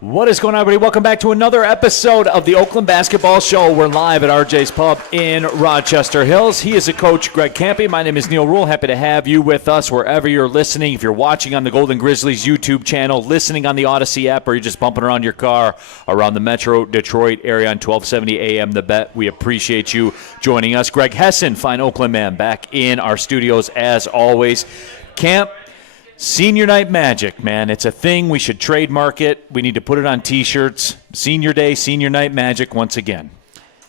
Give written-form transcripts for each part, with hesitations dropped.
What is going on, everybody? Welcome back to another episode of the Oakland Basketball Show. We're live at RJ's Pub in Rochester Hills. He is the coach, Greg Kampe. My name is Neil Rule. Happy to have you with us wherever you're listening. If you're watching on the Golden Grizzlies YouTube channel, listening on the Odyssey app, or you're just bumping around your car around the Metro Detroit area on 1270 AM The Bet, we appreciate you joining us. Greg Hessen, fine Oakland man, back in our studios as always. Camp, Senior Night Magic, man. It's a thing. We should trademark it. We need to put it on T-shirts. Senior Day, Senior Night Magic once again.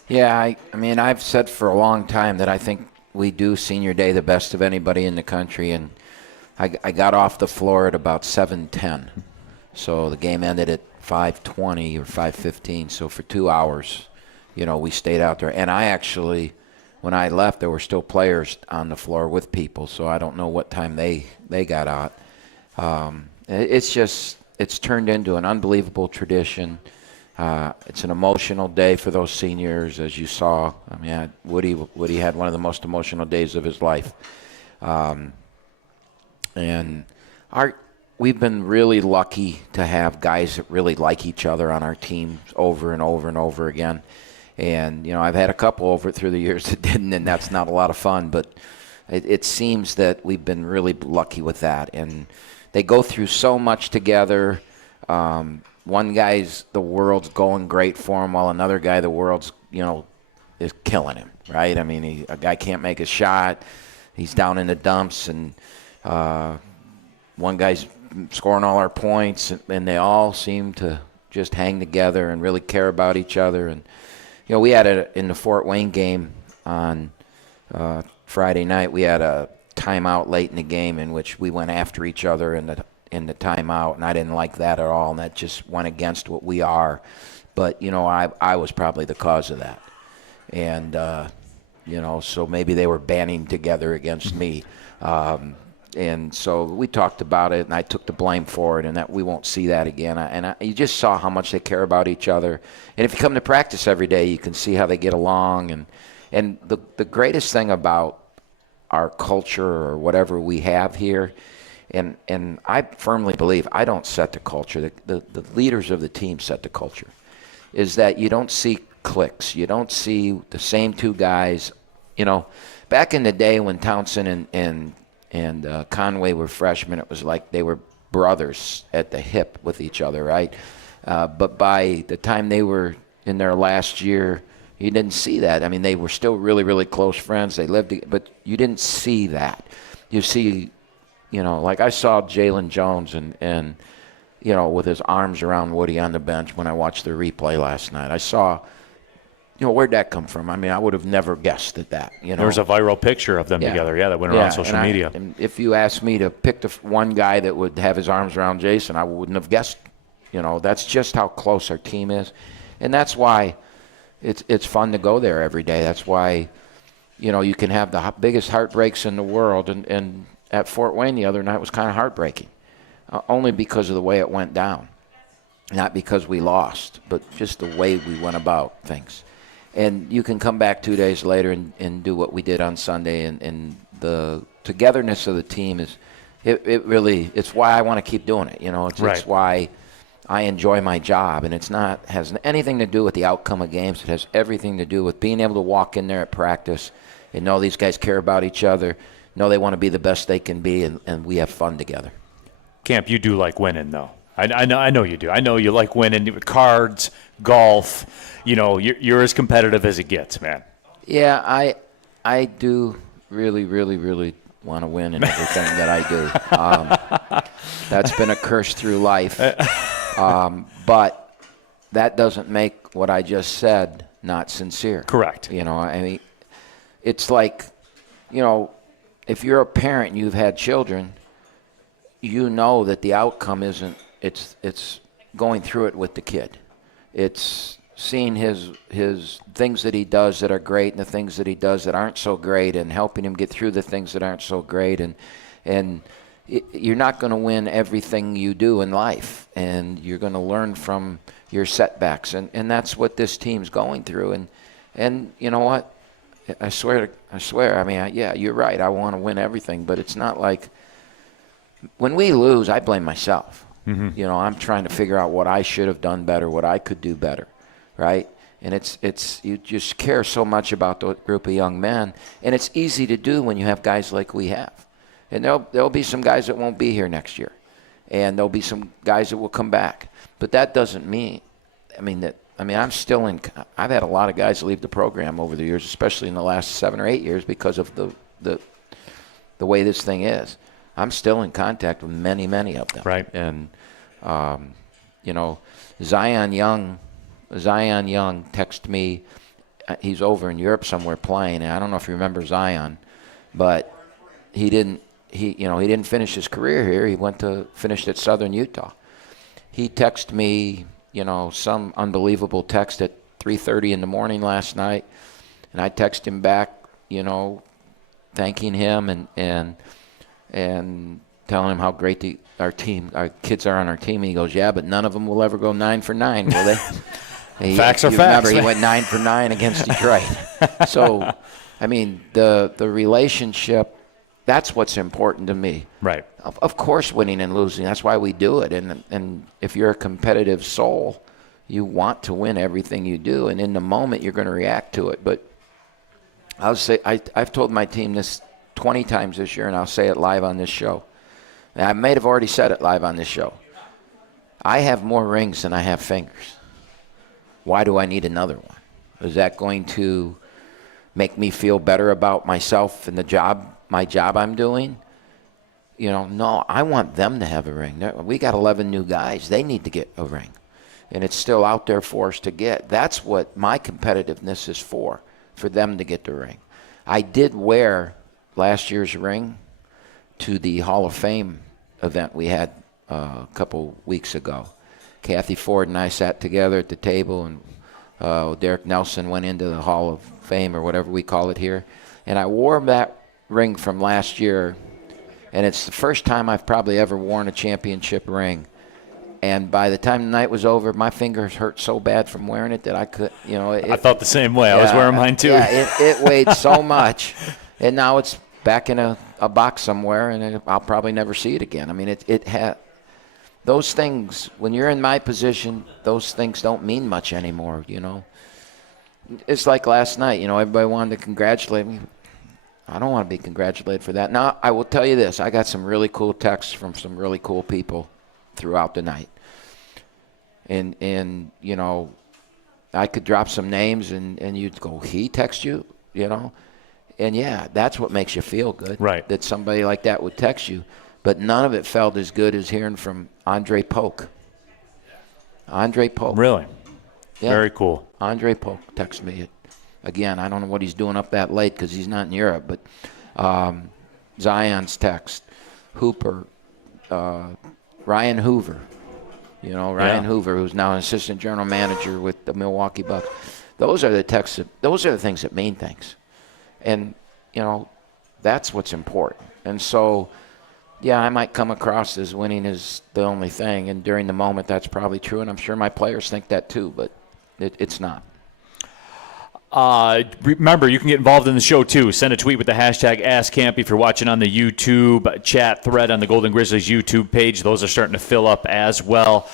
Yeah, I mean, I've said for a long time that I think we do Senior Day the best of anybody in the country, and I got off the floor at about 7:10. So the game ended at 5:20 or 5:15. So for 2 hours, we stayed out there. And I actually, when I left, there were still players on the floor with people, so I don't know what time they got out. It's turned into an unbelievable tradition. It's an emotional day for those seniors, as you saw. I mean, Woody had one of the most emotional days of his life. And we've been really lucky to have guys that really like each other on our team over and over and over again. And, I've had a couple over through the years that didn't, and that's not a lot of fun. But it seems that we've been really lucky with that. And they go through so much together. One guy's, the world's going great for him, while another guy, the world's, is killing him, right? I mean, a guy can't make a shot. He's down in the dumps, and one guy's scoring all our points, and they all seem to just hang together and really care about each other. And we had in the Fort Wayne game on Friday night, we had a timeout late in the game in which we went after each other in the timeout, and I didn't like that at all, and that just went against what we are. But, I was probably the cause of that. And, so maybe they were banding together against me. And so we talked about it, and I took the blame for it, and that we won't see that again. You just saw how much they care about each other. And if you come to practice every day, you can see how they get along. And the greatest thing about our culture or whatever we have here, and I firmly believe I don't set the culture. The leaders of the team set the culture, is that you don't see cliques. You don't see the same two guys. Back in the day when Townsend and Conway were freshmen, it was like they were brothers at the hip with each other, right? But by the time they were in their last year, you didn't see that. I mean, they were still really, really close friends. They lived together, but you didn't see that. You see, like I saw Jalen Jones and with his arms around Woody on the bench when I watched the replay last night. I saw, where'd that come from? I mean, I would have never guessed that. There was a viral picture of them together, that went around social media. And if you asked me to pick the one guy that would have his arms around Jason, I wouldn't have guessed. That's just how close our team is. And that's why it's fun to go there every day. That's why, you can have the biggest heartbreaks in the world. And at Fort Wayne the other night was kind of heartbreaking, only because of the way it went down. Not because we lost, but just the way we went about things. And you can come back 2 days later and do what we did on Sunday, and the togetherness of the team is, it's why I want to keep doing it. It's why I enjoy my job, and has anything to do with the outcome of games. It has everything to do with being able to walk in there at practice and know these guys care about each other, know they want to be the best they can be, and we have fun together. Camp, you do like winning, though. I know you do. I know you like winning with cards, golf. You're as competitive as it gets, man. Yeah, I do really, really, really want to win in everything that I do. That's been a curse through life. But that doesn't make what I just said not sincere. Correct. I mean, it's like, if you're a parent and you've had children, that the outcome isn't, it's going through it with the kid. It's seeing his things that he does that are great and the things that he does that aren't so great, and helping him get through the things that aren't so great. And you're not going to win everything you do in life, and you're going to learn from your setbacks. And that's what this team's going through. And you know what? I swear. I mean, yeah, you're right. I want to win everything, but it's not like when we lose, I blame myself. You know, I'm trying to figure out what I should have done better, what I could do better, right? And it's you just care so much about the group of young men, and it's easy to do when you have guys like we have. And there'll be some guys that won't be here next year, and there'll be some guys that will come back. But that doesn't mean, I'm still in. I've had a lot of guys leave the program over the years, especially in the last 7 or 8 years, because of the way this thing is. I'm still in contact with many, many of them. Right. And you know, Zion Young texted me. He's over in Europe somewhere playing. And I don't know if you remember Zion, but he didn't finish his career here. He finished at Southern Utah. He texted me, some unbelievable text at 3:30 in the morning last night, and I texted him back, thanking him and telling him how great our kids are on our team. And he goes, yeah, but none of them will ever go 9 for 9, will they? Facts are facts. Remember, he went 9 for 9 against Detroit. So, the relationship, that's what's important to me. Right. Of course, winning and losing. That's why we do it. And if you're a competitive soul, you want to win everything you do. And in the moment, you're going to react to it. But I'll say I've told my team this 20 times this year, and I'll say it live on this show. And I may have already said it live on this show. I have more rings than I have fingers. Why do I need another one? Is that going to make me feel better about myself and my job I'm doing? No, I want them to have a ring. We got 11 new guys. They need to get a ring. And it's still out there for us to get. That's what my competitiveness is for them to get the ring. I did wear last year's ring to the Hall of Fame event we had a couple weeks ago. Kathy Ford and I sat together at the table, and Derek Nelson went into the Hall of Fame, or whatever we call it here. And I wore that ring from last year, and it's the first time I've probably ever worn a championship ring. And by the time the night was over, my fingers hurt so bad from wearing it that I could, I felt the same way. I was wearing mine too. Yeah, it weighed so much. And now it's back in a box somewhere, and I'll probably never see it again. It had those things. When you're in my position, those things don't mean much anymore. It's like last night. Everybody wanted to congratulate me. I don't want to be congratulated for that. Now, I will tell you this: I got some really cool texts from some really cool people throughout the night, and I could drop some names, and you'd go, "He text you," And yeah, that's what makes you feel good. Right. That somebody like that would text you. But none of it felt as good as hearing from Andre Polk. Andre Polk. Really? Yeah. Very cool. Andre Polk texted me. Again, I don't know what he's doing up that late because he's not in Europe. But Zion's text, Hooper, Ryan Hoover. Ryan Hoover, who's now an assistant general manager with the Milwaukee Bucks. Those are the texts. Those are the things that mean things. And, that's what's important. And so, yeah, I might come across as winning is the only thing. And during the moment, that's probably true. And I'm sure my players think that too, but it's not. Remember, you can get involved in the show, too. Send a tweet with the hashtag AskCampe if you're watching on the YouTube chat thread on the Golden Grizzlies YouTube page. Those are starting to fill up as well.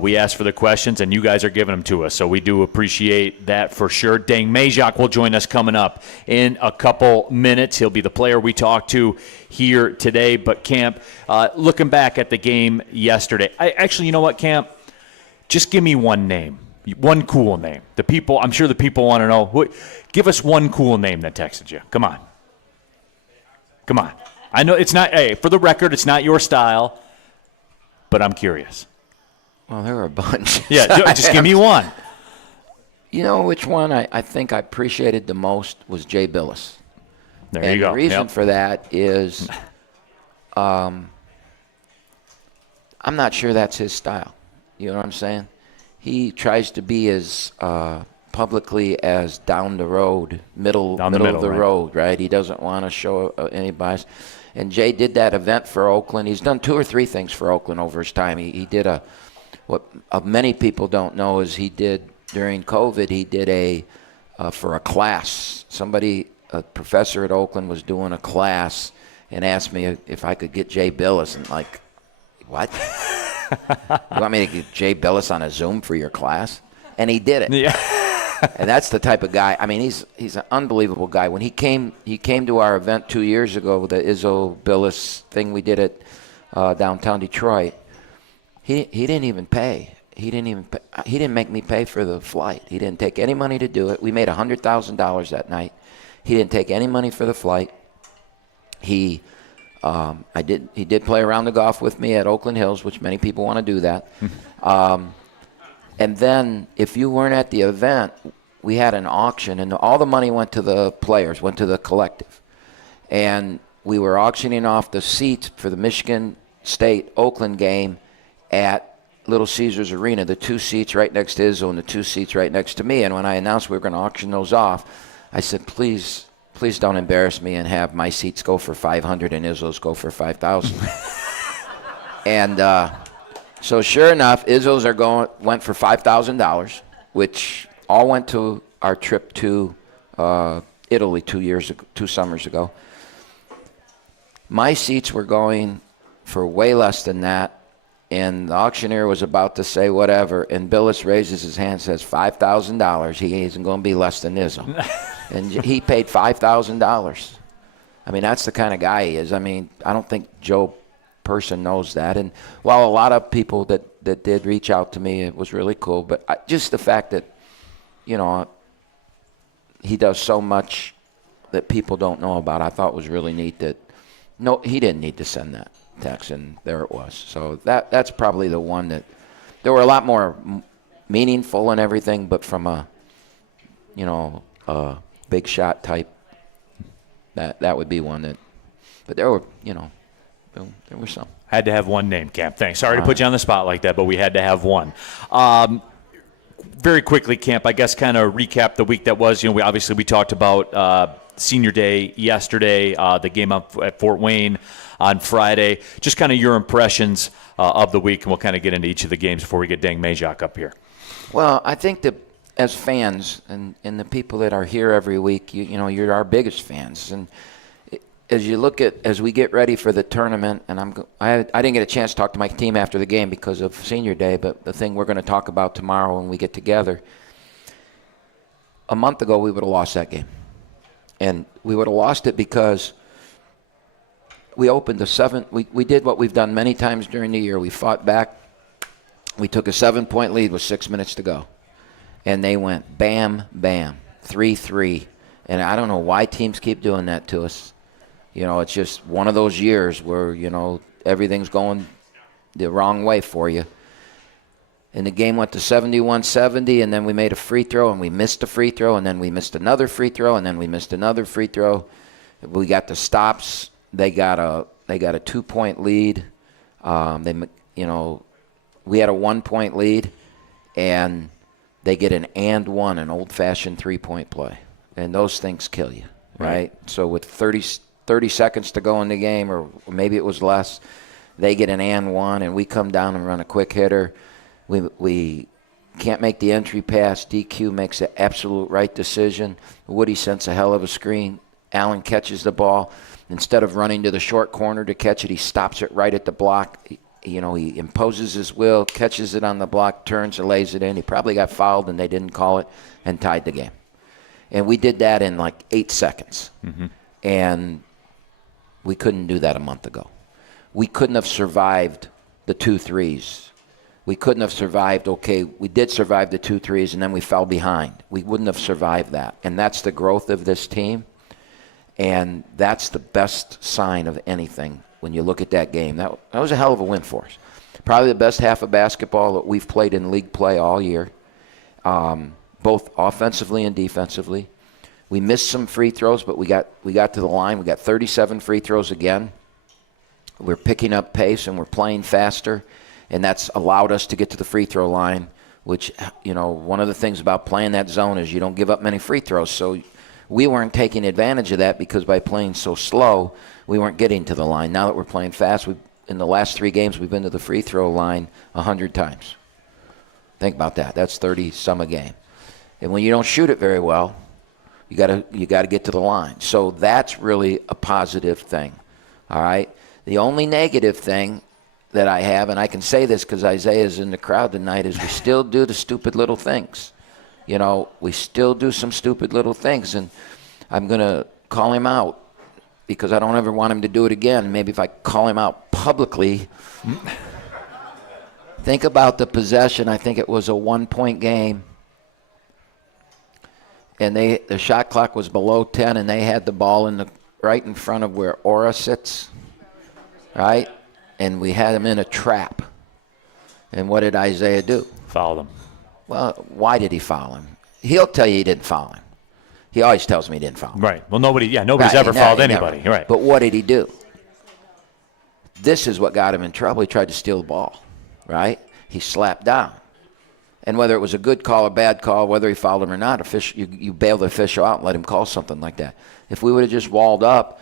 We asked for the questions, and you guys are giving them to us, so we do appreciate that for sure. Deng Majok will join us coming up in a couple minutes. He'll be the player we talked to here today. But, Camp, looking back at the game yesterday, actually, you know what, Camp? Just give me one name. One cool name. I'm sure the people want to know. Give us one cool name that texted you. Come on. I know it's not, for the record, it's not your style, but I'm curious. Well, there are a bunch. Yeah, just give me one. You know which one I think I appreciated the most was Jay Billis. There you go. And the reason for that is I'm not sure that's his style. You know what I'm saying? He tries to be as publicly as down the road, middle of the road, right? He doesn't want to show any bias. And Jay did that event for Oakland. He's done 2 or 3 things for Oakland over his time. He did what many people don't know is he did during COVID. He did for a class. A professor at Oakland was doing a class and asked me if I could get Jay Billis, and like, what? You want me to get Jay Billis on a Zoom for your class? And he did it. Yeah. And that's the type of guy. I mean, he's an unbelievable guy. When he came to our event 2 years ago, the Izzo Billis thing we did at downtown Detroit. He didn't even pay. He didn't make me pay for the flight. He didn't take any money to do it. We made $100,000 that night. He didn't take any money for the flight. He did play around the golf with me at Oakland Hills, which many people want to do that. And then if you weren't at the event, we had an auction, and all the money went to the players, went to the collective. And we were auctioning off the seats for the Michigan State Oakland game at Little Caesars Arena, the 2 seats right next to Izzo and the 2 seats right next to me. And when I announced we were going to auction those off, I said, please don't embarrass me and have my seats go for $500 and Izzo's go for $5,000. And so sure enough, Izzo's went for $5,000, which all went to our trip to Italy 2 summers ago. My seats were going for way less than that. And the auctioneer was about to say whatever, and Billis raises his hand and says, $5,000. He isn't going to be less than Izzo. And he paid $5,000. I mean, that's the kind of guy he is. I mean, I don't think Joe Person knows that. And while a lot of people that did reach out to me, it was really cool. But just the fact that, he does so much that people don't know about, I thought was really neat that, no, he didn't need to send that text, and there it was. So that's probably the one that there were a lot more meaningful and everything, but from a big shot type, that would be one that. But there were there were some. Had to have one name, Camp. Thanks. Sorry to put you on the spot like that, but we had to have one. Very quickly, Camp, I guess kind of recap the week that was. We talked about Senior Day yesterday, the game up at Fort Wayne on Friday. Just kind of your impressions of the week, and we'll kind of get into each of the games before we get Dang Majok up here. Well, I think that as fans and the people that are here every week, you're our biggest fans. And as we get ready for the tournament, and I didn't get a chance to talk to my team after the game because of Senior Day, but the thing we're going to talk about tomorrow when we get together, a month ago we would have lost that game. And we would have lost it because we opened we did what we've done many times during the year. We fought back. We took a 7-point lead with 6 minutes to go. And they went bam, bam, 3-3. And I don't know why teams keep doing that to us. It's just one of those years where, everything's going the wrong way for you. And the game went to 71-70, and then we made a free throw, and we missed a free throw, and then we missed another free throw, and then we missed another free throw. We got the stops. They got a 2-point lead. We had a 1-point lead, and they get an old-fashioned 3-point play. And those things kill you, right? So with 30 seconds to go in the game, or maybe it was less, they get an and we come down and run a quick hitter. We can't make the entry pass. DQ makes the absolute right decision. Woody sends a hell of a screen. Allen catches the ball. Instead of running to the short corner to catch it, he stops it right at the block. He imposes his will, catches it on the block, turns and lays it in. He probably got fouled, and they didn't call it, and tied the game. And we did that in like 8 seconds. Mm-hmm. And we couldn't do that a month ago. We couldn't have survived the 2 threes. We couldn't have survived, we did survive the 2 threes, and then we fell behind. We wouldn't have survived that. And that's the growth of this team. And that's the best sign of anything when you look at that game. That was a hell of a win for us. Probably the best half of basketball that we've played in league play all year, both offensively and defensively. We missed some free throws, but we got to the line. We got 37 free throws again. We're picking up pace, and we're playing faster, and that's allowed us to get to the free throw line, which, one of the things about playing that zone is you don't give up many free throws. So we weren't taking advantage of that because by playing so slow, we weren't getting to the line. Now that we're playing fast, in the last 3 games, we've been to the free throw line 100 times. Think about that. That's 30-some a game. And when you don't shoot it very well, you got to get to the line. So that's really a positive thing. All right? The only negative thing that I have, and I can say this because Isaiah's in the crowd tonight, is we still do the stupid little things. You know, we still do some stupid little things, and I'm going to call him out because I don't ever want him to do it again. Maybe if I call him out publicly. Think about the possession. I think it was a 1-point game, and the shot clock was below 10, and they had the ball right in front of where Aura sits, right? And we had him in a trap. And what did Isaiah do? Fouled him. Well, why did he foul him? He'll tell you he didn't foul him. He always tells me he didn't foul him. Right. Well, nobody's ever fouled anybody. Never. Right. But what did he do? This is what got him in trouble. He tried to steal the ball, right? He slapped down. And whether it was a good call or bad call, whether he fouled him or not, you bail the official out and let him call something like that. If we would have just walled up,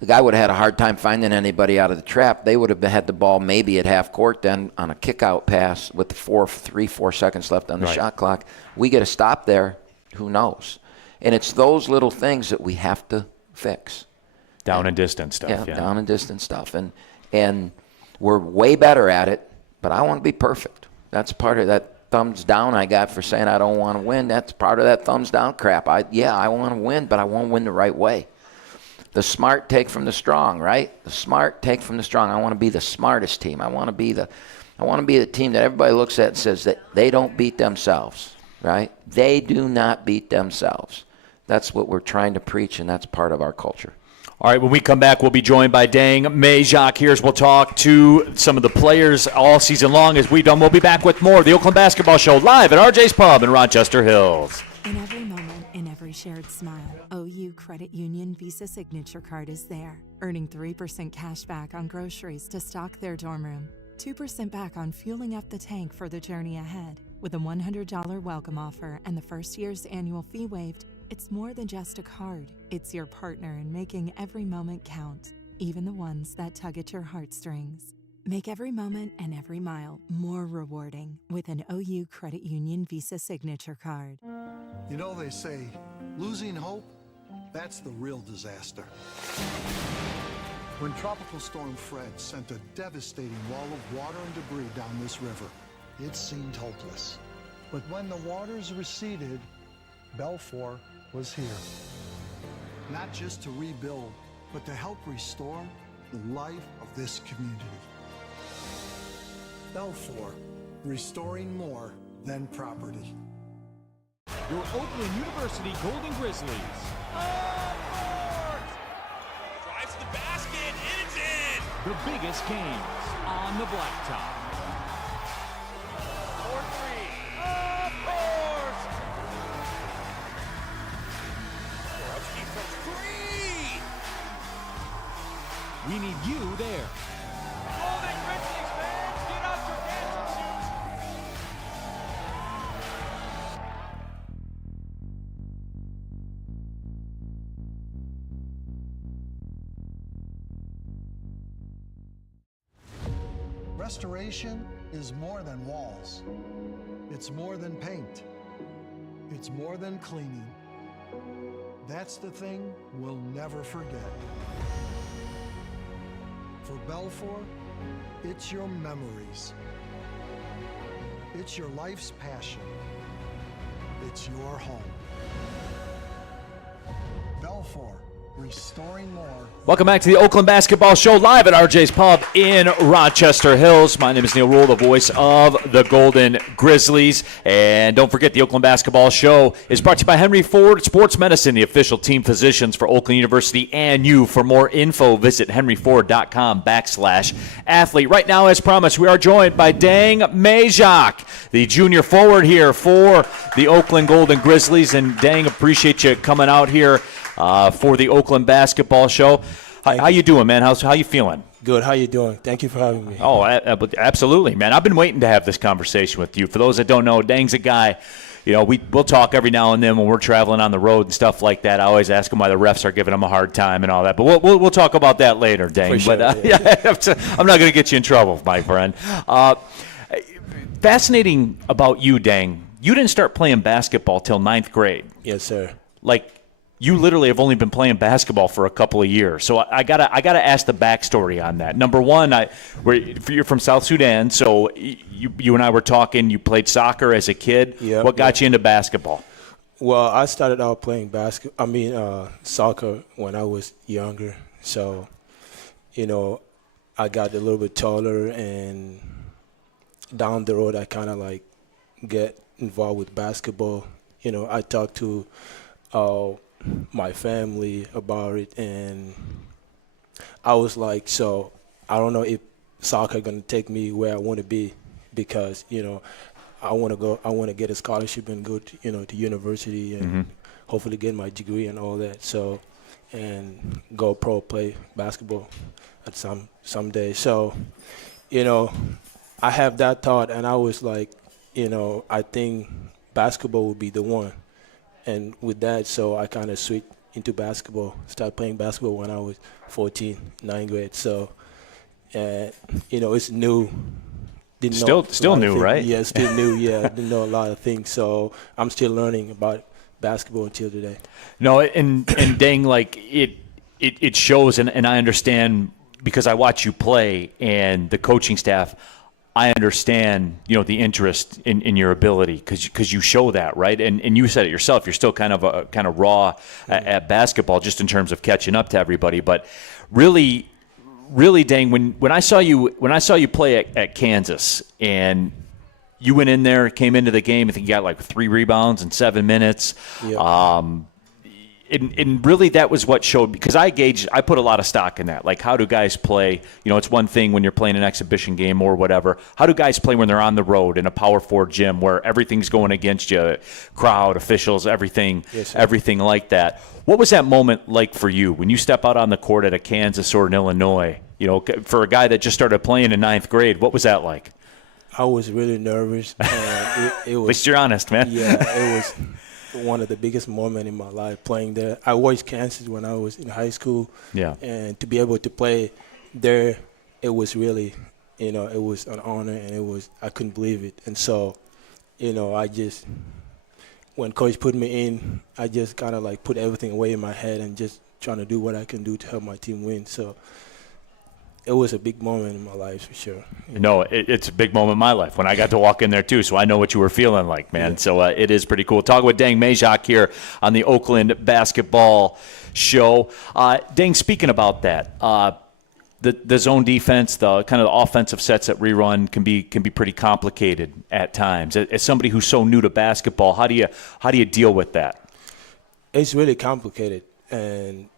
the guy would have had a hard time finding anybody out of the trap. They would have had the ball maybe at half court then on a kick-out pass with 4 seconds left on the shot clock. We get a stop there. Who knows? And it's those little things that we have to fix. Down and distance stuff. Yeah, down and distance stuff. And we're way better at it, but I want to be perfect. That's part of that thumbs down I got for saying I don't want to win. That's part of that thumbs down crap. I want to win, but I won't win the right way. The smart take from the strong, right? The smart take from the strong. I want to be the smartest team. I want to be the team that everybody looks at and says that they don't beat themselves, right? They do not beat themselves. That's what we're trying to preach, and that's part of our culture. All right, when we come back, we'll be joined by Dang Majak here as we'll talk to some of the players all season long. As we've done, we'll be back with more of the Oakland Basketball Show live at RJ's Pub in Rochester Hills. In every moment, in every shared smile, OU Credit Union Visa Signature Card is there, earning 3% cash back on groceries to stock their dorm room, 2% back on fueling up the tank for the journey ahead. With a $100 welcome offer and the first year's annual fee waived, it's more than just a card. It's your partner in making every moment count, even the ones that tug at your heartstrings. Make every moment and every mile more rewarding with an OU Credit Union Visa Signature Card. You know, they say, losing hope, that's the real disaster. When Tropical Storm Fred sent a devastating wall of water and debris down this river, it seemed hopeless. But when the waters receded, Balfour was here. Not just to rebuild, but to help restore the life of this community. Balfour, restoring more than property. Your Oakland University Golden Grizzlies. Drives to the basket, and it's in! The biggest games on the blacktop. 4-3. Of course! Borowski from 3! We need you there. Golden Grizzlies fans, get out your dancing shoes! Restoration is more than walls. It's more than paint. It's more than cleaning. That's the thing we'll never forget. For Balfour, it's your memories. It's your life's passion. It's your home. Balfour, restoring more. Welcome back to the Oakland Basketball Show live at RJ's Pub in Rochester Hills. My name is Neil Rule, the voice of the Golden Grizzlies. And don't forget, the Oakland Basketball Show is brought to you by Henry Ford Sports Medicine, the official team physicians for Oakland University and you. For more info, visit henryford.com/athlete. Right now, as promised, we are joined by Dang Majak, the junior forward here for the Oakland Golden Grizzlies. And Dang, appreciate you coming out here for the Oakland Basketball Show. How you doing, man? How you feeling? Good. How you doing? Thank you for having me. Oh, absolutely, man. I've been waiting to have this conversation with you. For those that don't know, Dang's a guy, you know, we'll talk every now and then when we're traveling on the road and stuff like that. I always ask him why the refs are giving him a hard time and all that. But we'll talk about that later, Dang. For sure, but yeah. I'm not going to get you in trouble, my friend. Fascinating about you, Dang. You didn't start playing basketball till 9th grade. Yes, sir. Like, you literally have only been playing basketball for a couple of years. So I gotta ask the backstory on that. Number one, you're from South Sudan, so you and I were talking. You played soccer as a kid. Yeah. What got you into basketball? Well, I started out playing soccer when I was younger. So, I got a little bit taller, and down the road, I kind of like get involved with basketball. I talked to my family about it, and I was like, so I don't know if soccer gonna take me where I want to be, because I want to get a scholarship and go to to university and hopefully get my degree and all that. So, and go pro, play basketball at someday. So, I have that thought, and I was like, I think basketball would be the one. And with that, so I kind of switched into basketball, started playing basketball when I was 14, 9th grade. So, it's new. Still new, right? Yeah, still new. Yeah, didn't know a lot of things. So I'm still learning about basketball until today. No, and dang, like it shows, and I understand because I watch you play and the coaching staff. I understand, the interest in your ability because you show that, right? And you said it yourself. You're still kind of raw at basketball, just in terms of catching up to everybody. But really, dang, when I saw you play at Kansas, and you went in there, came into the game, I think you got like 3 rebounds in 7 minutes. Yep. And really that was what showed, because I put a lot of stock in that. Like, how do guys play? It's one thing when you're playing an exhibition game or whatever. How do guys play when they're on the road in a Power 4 gym where everything's going against you, crowd, officials, everything, yes, everything like that? What was that moment like for you when you step out on the court at a Kansas or an Illinois? For a guy that just started playing in 9th grade, what was that like? I was really nervous. And it was, At least you're honest, man. Yeah, it was one of the biggest moments in my life playing there. I watched Kansas when I was in high school. Yeah. And to be able to play there, it was really, it was an honor, and I couldn't believe it. And so, when coach put me in, I just kind of like put everything away in my head and just trying to do what I can do to help my team win. So it was a big moment in my life for sure. No, it's a big moment in my life when I got to walk in there too, so I know what you were feeling like, man. Yeah. So it is pretty cool. Talking with Deng Majok here on the Oakland Basketball Show. Deng, speaking about that, the zone defense, the kind of the offensive sets that we run can be pretty complicated at times. As somebody who's so new to basketball, how do you deal with that? It's really complicated, and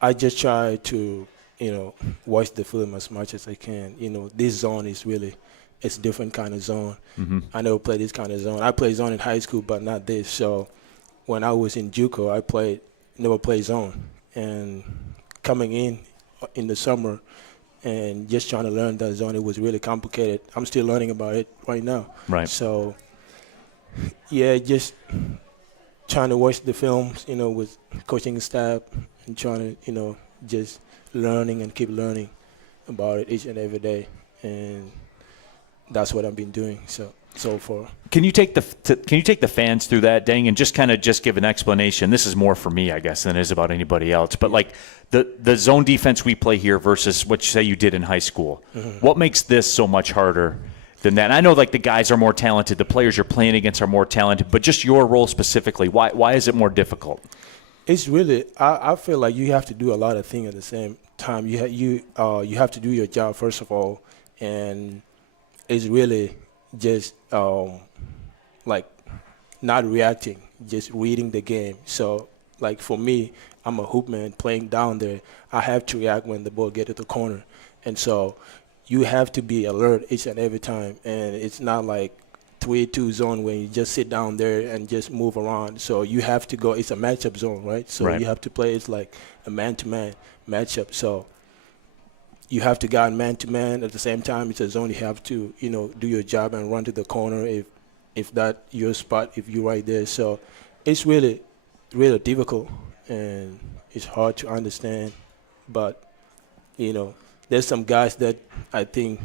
I just try to watch the film as much as I can. This zone is it's a different kind of zone. Mm-hmm. I never played this kind of zone. I played zone in high school, but not this. So when I was in JUCO, I never played zone. And coming in the summer and just trying to learn that zone, it was really complicated. I'm still learning about it right now. Right. So, yeah, just trying to watch the films, with coaching staff and trying to, just learning and keep learning about it each and every day, and that's what I've been doing so far. Can you take the fans through that, Deng, and just give an explanation? This is more for me, I guess, than it is about anybody else. But like the zone defense we play here versus what you say you did in high school, what makes this so much harder than that? And I know like the guys are more talented, the players you're playing against are more talented, but just your role specifically, why is it more difficult? It's really, I feel like you have to do a lot of things at the same time. You have to do your job first of all, and it's really just like not reacting, just reading the game. So like for me, I'm a hoop man playing down there. I have to react when the ball gets to the corner, and so you have to be alert each and every time. And it's not like 3-2 zone where you just sit down there and just move around. So you have to go. It's a matchup zone, right? So right. You have to play. It's like a man-to-man matchup. So you have to guard man-to-man. At the same time, it's a zone. You have to, do your job and run to the corner if that your spot, if you're right there. So it's really, really difficult, and it's hard to understand. But, there's some guys that I think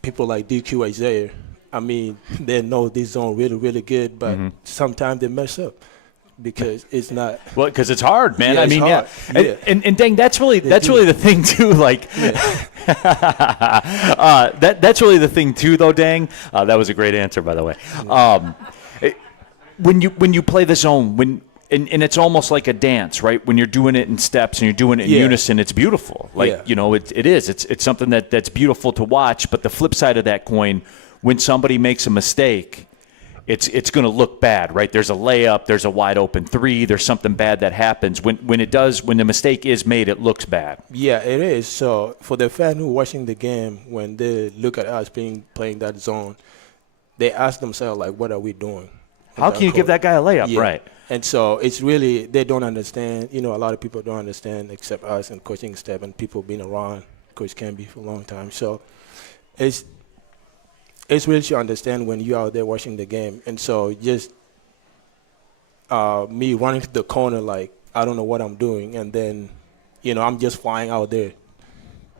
people like DQ Isaiah, I mean, they know this zone really, really good, but sometimes they mess up. because it's not. Well, because it's hard, man. Yeah, I mean, hard. yeah. And dang, that's really the thing too. Like, that's really the thing too, though. Dang, that was a great answer, by the way. When you play the zone, and it's almost like a dance, right? When you're doing it in steps and you're doing it in unison, it's beautiful. Like, it is. It's something that's beautiful to watch. But the flip side of that coin, when somebody makes a mistake, it's going to look bad, right? There's a layup, there's a wide open three, there's something bad that happens. When the mistake is made, it looks bad. Yeah, it is. So for the fan who watching the game, when they look at us playing that zone, they ask themselves, like, what are we doing? How can you give that guy a layup, right? And so it's really, they don't understand. A lot of people don't understand except us and coaching staff and people being around Coach Kampe for a long time. So it's really to understand when you're out there watching the game. And so just me running to the corner like I don't know what I'm doing, and then, I'm just flying out there.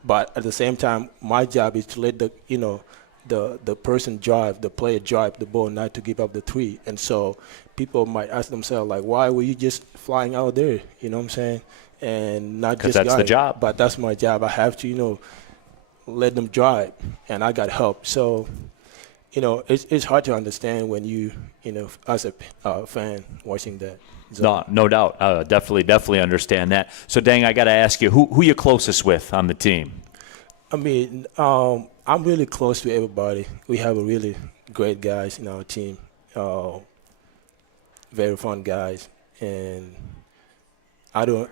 But at the same time, my job is to let the person drive, the player drive the ball, not to give up the three. And so people might ask themselves, like, why were you just flying out there? You know what I'm saying? And not just that's the job. But that's my job. I have to, let them drive, and I got help. So, it's hard to understand when you as a fan watching that. No doubt. Definitely understand that. So, dang, I got to ask you, who you closest with on the team? I mean, I'm really close to everybody. We have a really great guys in our team, very fun guys, and I don't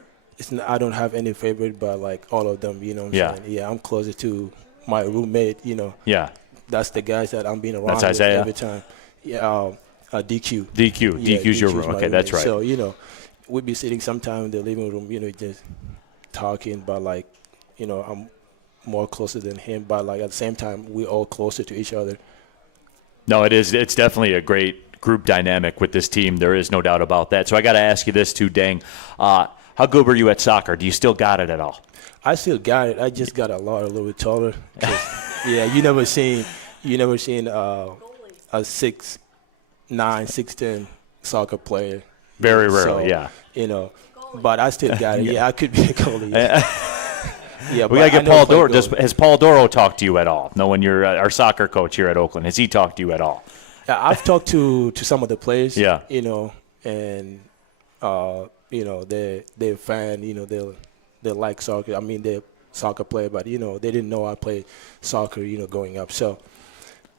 have any favorite, but like all of them, you know what I'm saying? Yeah, I'm closer to my roommate, Yeah. That's the guys that I'm being around That's with Isaiah? every time. Yeah, DQ. DQ's your room. Okay, that's right. So, we'd be sitting sometime in the living room, just talking, but like, I'm more closer than him, but like at the same time, we're all closer to each other. No, it is. It's definitely a great group dynamic with this team. There is no doubt about that. So I got to ask you this too, Dang. How good were you at soccer? Do you still got it at all? I still got it. I just got a little bit taller. Yeah, you never seen a 6'9", 6'10" soccer player. Very rarely, so, yeah. But I still got it. Yeah, I could be a goalie. Yeah. Yeah, we got to get Paul Doro. Has Paul Doro talked to you at all? Knowing you're our soccer coach here at Oakland, has he talked to you at all? Yeah, I've talked to some of the players. Yeah. And they're fan. They like soccer. I mean, they're soccer player, but they didn't know I played soccer. Growing up. So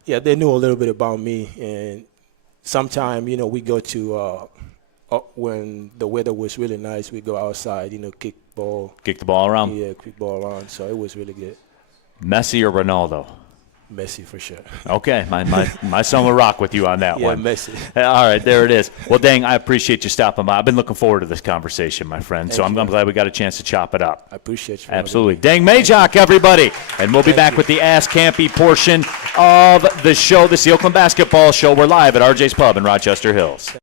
yeah, they knew a little bit about me. And sometime we go to when the weather was really nice, we go outside. Kick the ball around. Yeah, kick ball around. So it was really good. Messi or Ronaldo? Messi for sure. Okay, my son will rock with you on that one. Yeah, Messi. All right, there it is. Well, Dang, I appreciate you stopping by. I've been looking forward to this conversation, my friend. So I'm glad we got a chance to chop it up. I appreciate you. Absolutely. Dang Majok, everybody. And we'll be back with the Ask Kampe portion of the show. This is the Oakland Basketball Show. We're live at RJ's Pub in Rochester Hills.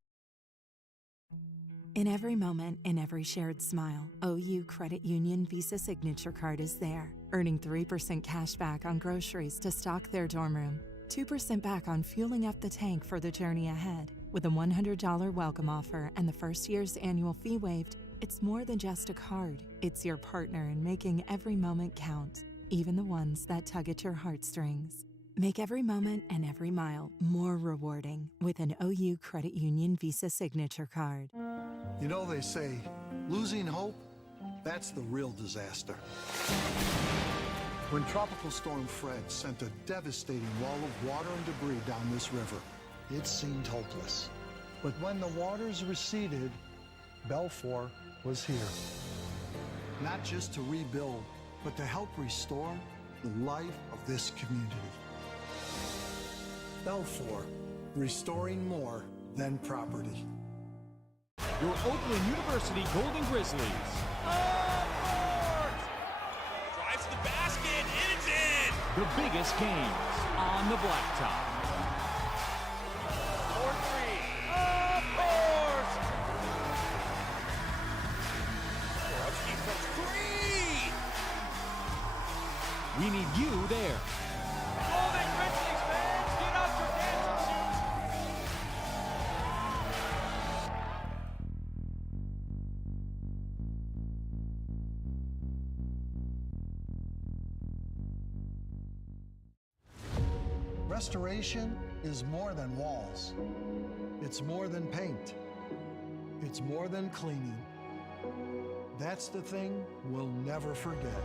In every moment, in every shared smile, OU Credit Union Visa Signature Card is there, earning 3% cash back on groceries to stock their dorm room, 2% back on fueling up the tank for the journey ahead. With a $100 welcome offer and the first year's annual fee waived, it's more than just a card. It's your partner in making every moment count, even the ones that tug at your heartstrings. Make every moment and every mile more rewarding with an OU Credit Union Visa Signature Card. They say losing hope, that's the real disaster. When Tropical Storm Fred sent a devastating wall of water and debris down this river, it seemed hopeless. But when the waters receded, Belfour was here. Not just to rebuild, but to help restore the life of this community. Belfour, restoring more than property. Your Oakland University Golden Grizzlies. Drives to the basket, and it's in! The biggest games on the blacktop. 4-3. Of course! Borowski from 3! We need you there. Golden Grizzlies fans, get out your dancing shoes! Restoration is more than walls. It's more than paint. It's more than cleaning. That's the thing we'll never forget.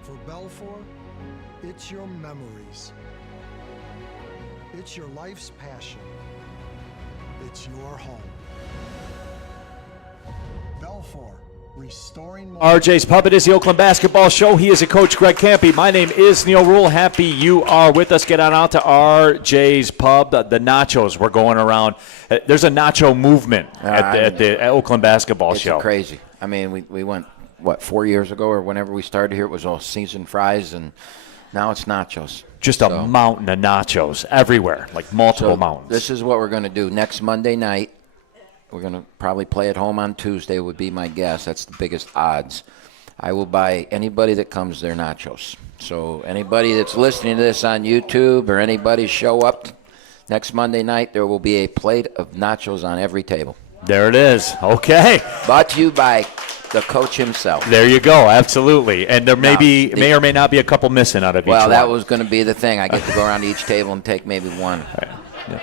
For Belfour, it's your memories. It's your life's passion. It's your home. Belfour, restoring more. RJ's Pub, it is the Oakland Basketball Show. He is a coach, Greg Kampe. My name is Neil Rule. Happy you are with us. Get on out to RJ's Pub. The nachos were going around. There's a nacho movement at the Oakland Basketball Show. It's crazy. I mean, we went, 4 years ago or whenever we started here, it was all seasoned fries, and now it's nachos. Just a mountain of nachos everywhere, like multiple mountains. This is what we're going to do next Monday night. We're going to probably play at home on Tuesday would be my guess. That's the biggest odds. I will buy anybody that comes their nachos. So anybody that's listening to this on YouTube or anybody show up next Monday night, there will be a plate of nachos on every table. There it is. Okay. Brought to you by the coach himself. There you go. Absolutely. And there may or may not be a couple missing out of each one. Well, that was going to be the thing. I get to go around to each table and take maybe one.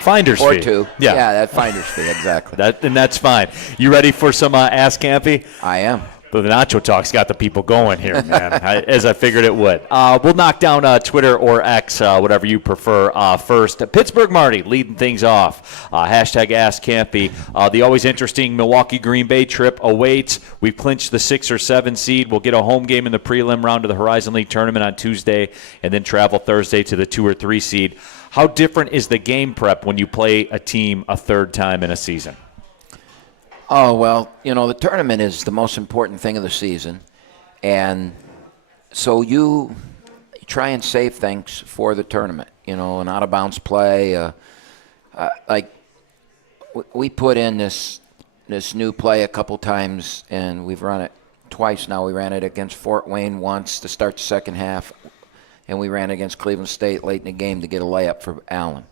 Finder's or fee. Or two. Yeah, that finder's fee, exactly. And that's fine. You ready for some Ask Kampe? I am. But the Nacho Talk's got the people going here, man, as I figured it would. We'll knock down Twitter or X, whatever you prefer, first. Pittsburgh Marty leading things off. Hashtag Ask Kampe. The always interesting Milwaukee-Green Bay trip awaits. We've clinched the 6 or 7 seed. We'll get a home game in the prelim round of the Horizon League tournament on Tuesday and then travel Thursday to the 2 or 3 seed. How different is the game prep when you play a team a third time in a season? Oh, well, the tournament is the most important thing of the season. And so you try and save things for the tournament, an out-of-bounds play. Like we put in this new play a couple times, and we've run it twice now. We ran it against Fort Wayne once to start the second half, and we ran it against Cleveland State late in the game to get a layup for Allen.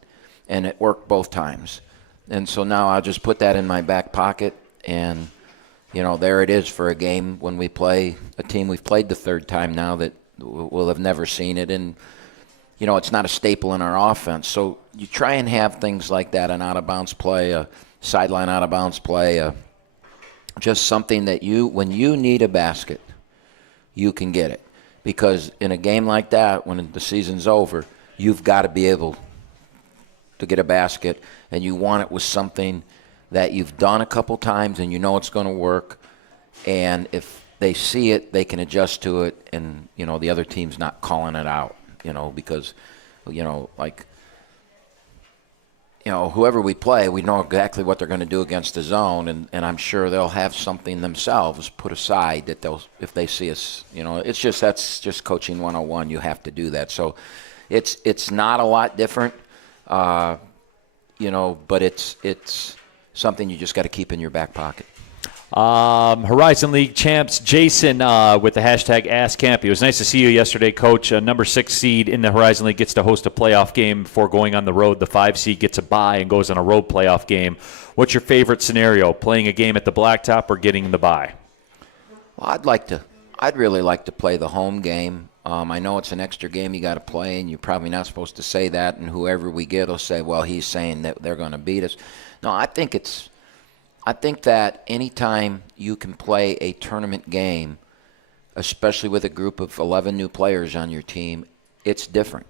And it worked both times. And so now I'll just put that in my back pocket. And, there it is for a game when we play a team we've played the third time now that will have never seen it. And, it's not a staple in our offense. So you try and have things like that, an out-of-bounds play, a sideline out-of-bounds play, just something that when you need a basket, you can get it. Because in a game like that, when the season's over, you've got to be able to get a basket, and you want it with something that you've done a couple times and it's going to work, and if they see it, they can adjust to it, and the other team's not calling it out, because whoever we play, we know exactly what they're going to do against the zone, and I'm sure they'll have something themselves put aside that if they see us, that's just coaching 101. You have to do that. So it's not a lot different, but it's something you just got to keep in your back pocket. Horizon League champs Jason with the hashtag Ask Kampe. It was nice to see you yesterday, Coach. Number 6 seed in the Horizon League gets to host a playoff game before going on the road. The 5 seed gets a bye and goes on a road playoff game. What's your favorite scenario, playing a game at the Blacktop or getting the bye? Well, I'd really like to play the home game. I know it's an extra game you got to play, and you're probably not supposed to say that, and whoever we get will say, well, he's saying that they're going to beat us. No, I think that anytime you can play a tournament game, especially with a group of 11 new players on your team, it's different.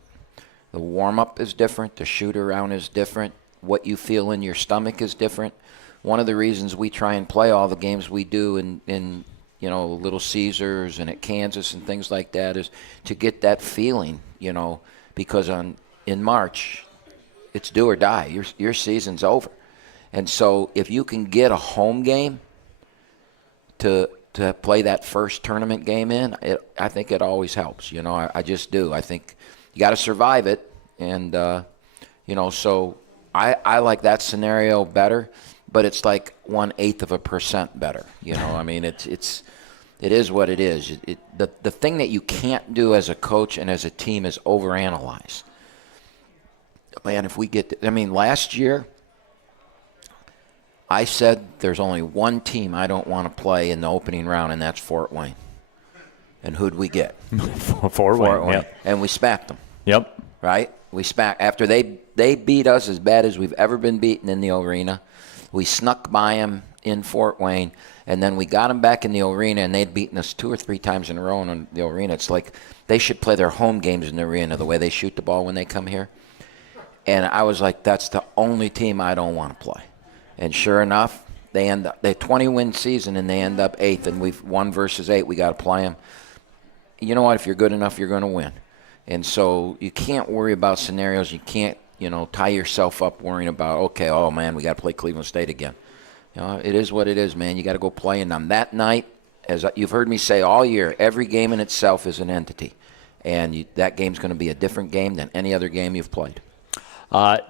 The warm-up is different. The shoot-around is different. What you feel in your stomach is different. One of the reasons we try and play all the games we do in Little Caesars and at Kansas and things like that is to get that feeling, because in March, it's do or die. Your season's over. And so if you can get a home game to play that first tournament game in, I think it always helps. I just do. I think you got to survive it. And, so I like that scenario better, but it's like 1/8% better. I mean, it is what it is. The thing that you can't do as a coach and as a team is overanalyze. Man, if we get last year, I said there's only one team I don't want to play in the opening round, and that's Fort Wayne. And who'd we get? Fort Wayne. Yeah. And we smacked them. Yep. Right? We smacked after they beat us as bad as we've ever been beaten in the arena. We snuck by them in Fort Wayne, and then we got them back in the arena, and they'd beaten us 2 or 3 times in a row in the arena. It's like they should play their home games in the arena the way they shoot the ball when they come here. And I was like, that's the only team I don't want to play. And sure enough, they 20-win season, and they end up 8th, and we've 1 versus 8. We got to play them. You know what? If you're good enough, you're going to win. And so you can't worry about scenarios. You can't, tie yourself up worrying about, okay, oh, man, we got to play Cleveland State again. It is what it is, man. You got to go play. And on that night, as you've heard me say all year, every game in itself is an entity. And that game's going to be a different game than any other game you've played.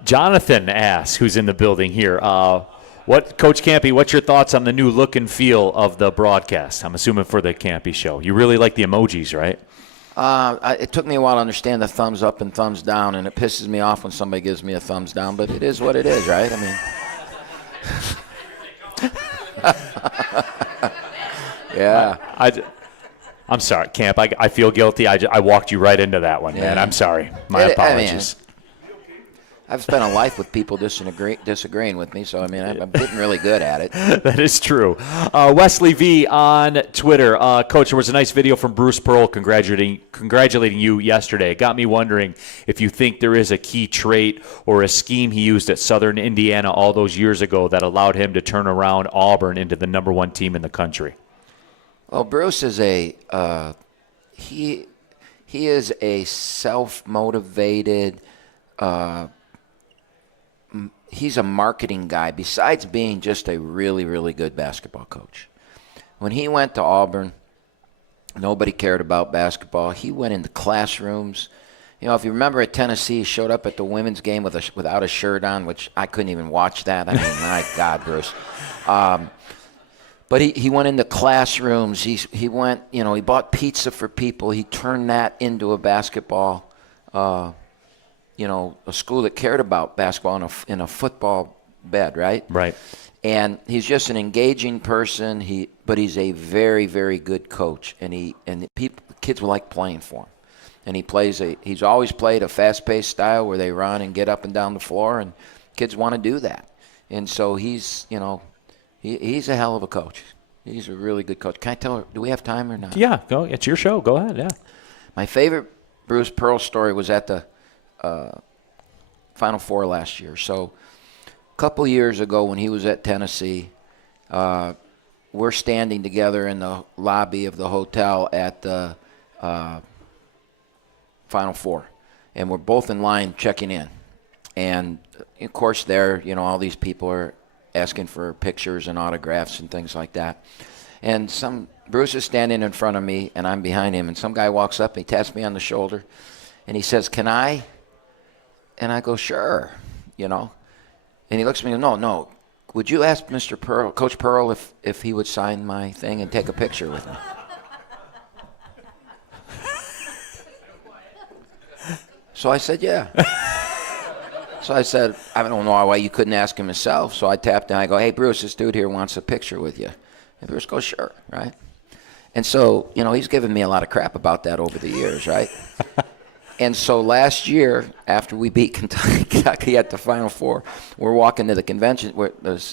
Jonathan asks, who's in the building here, Coach Kampe, what's your thoughts on the new look and feel of the broadcast? I'm assuming for the Kampe show. You really like the emojis, right? It took me a while to understand the thumbs up and thumbs down, and it pisses me off when somebody gives me a thumbs down, but it is what it is, right? I mean, yeah. I'm sorry, Camp. I feel guilty. I walked you right into that one, man. I'm sorry. My apologies. I've spent a life with people disagreeing with me, so, I'm getting really good at it. That is true. Wesley V. on Twitter. Coach, there was a nice video from Bruce Pearl congratulating you yesterday. It got me wondering if you think there is a key trait or a scheme he used at Southern Indiana all those years ago that allowed him to turn around Auburn into the number 1 team in the country. Well, Bruce is he is a self-motivated he's a marketing guy besides being just a really, really good basketball coach. When he went to Auburn, nobody cared about basketball. He went into classrooms. If you remember at Tennessee, he showed up at the women's game without a shirt on, which I couldn't even watch that. I mean, my God, Bruce. But he went into classrooms. He went, he bought pizza for people. He turned that into a basketball a school that cared about basketball in a football bed, right? Right. And he's just an engaging person. But he's a very, very good coach, and kids will like playing for him. And he's always played a fast-paced style where they run and get up and down the floor, and kids want to do that. And so he's a hell of a coach. He's a really good coach. Can I tell her? Do we have time or not? Yeah, go. It's your show. Go ahead. Yeah. My favorite Bruce Pearl story was at the Final Four last year. So a couple years ago when he was at Tennessee, we're standing together in the lobby of the hotel at the Final Four, and we're both in line checking in. And, of course, there, all these people are asking for pictures and autographs and things like that. And Bruce is standing in front of me, and I'm behind him, and some guy walks up, and he taps me on the shoulder, and he says, "Can I?" And I go, "Sure," And he looks at me and goes, No. Would you ask Mr. Pearl, Coach Pearl, if he would sign my thing and take a picture with me? So I said, yeah. So I said, I don't know why you couldn't ask him himself. So I tapped and I go, "Hey, Bruce, this dude here wants a picture with you." And Bruce goes, "Sure," right? And so, he's given me a lot of crap about that over the years, right? And so last year, after we beat Kentucky at the Final Four, we're walking to the convention.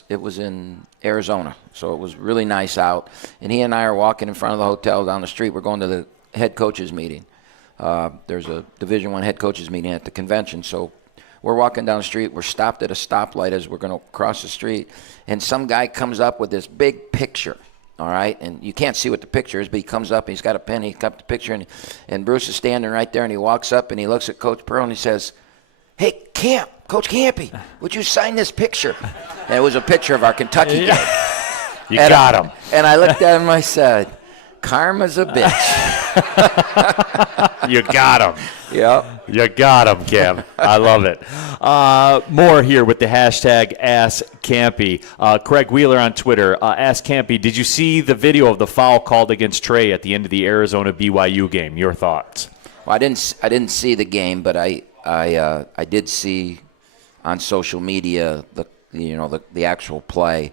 It was in Arizona, so it was really nice out. And he and I are walking in front of the hotel down the street. We're going to the head coaches meeting. There's a Division I head coaches meeting at the convention. So we're walking down the street. We're stopped at a stoplight as we're going to cross the street. And some guy comes up with this big picture. All right, and you can't see what the picture is, but he comes up and he's got a pen. He got the picture, and Bruce is standing right there, and he walks up and he looks at Coach Pearl and he says, "Hey, Coach Kampe, would you sign this picture?" And it was a picture of our Kentucky game. You got him. And I looked at him and I said, "Karma's a bitch." You got him. Yep. You got him, Cam. I love it. More here with the hashtag AskKampe. Craig Wheeler on Twitter. Ask Kampe, did you see the video of the foul called against Trey at the end of the Arizona BYU game? Your thoughts? Well, I didn't see the game, but I did see on social media the actual play,